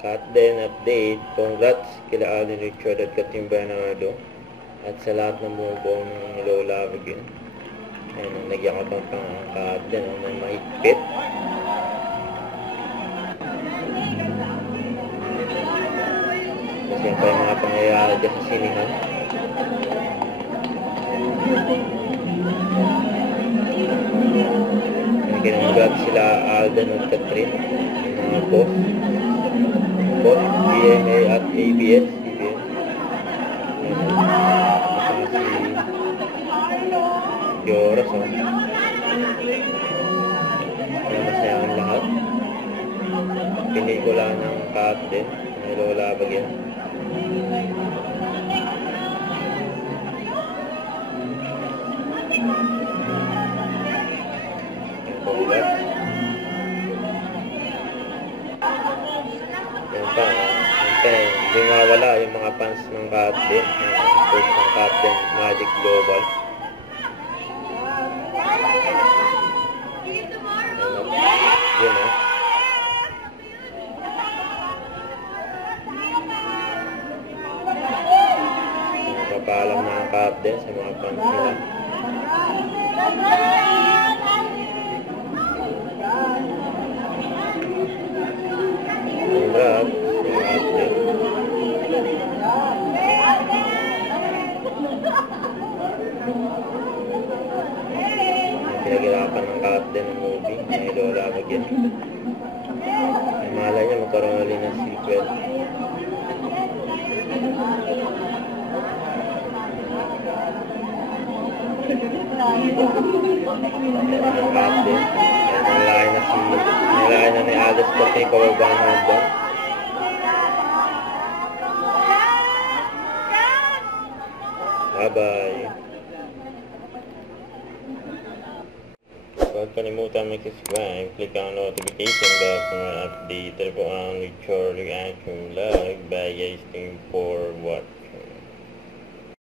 At then update, congrats kila Alden Richard at Katim Bernardo at sa lahat ng bumubuo ng Lola Avigin. Ayun, nagyakapang pang Alden na mahigpit. Kasi yan pa yung mga pangyayari dyan sa sinihan. Kinamagad sila Alden at Catherine, yung mga boss, GMA at ABS. Si Joras, masaya ang lahat. Pelikula ng Captain ng Lola Avigin. Hindi mawala yung mga fans ng Captain, coach ng Captain Magic Global. Yun napapaalam na ang Captain sa mga fans nila. Congrats, yung Captain. Pinaghirapan ng Captain ng movie na Lola Avigin. Ay malay niya magkaroon ulit ng sequel. Ang Captain. Nilaki na ni Alice Corte pababa na hanggang. Bye-bye. Huwag kalimutan mag-subscribe, click ang notification bell for more update. Ito po ang Richard Reaction Vlog by guys team for what?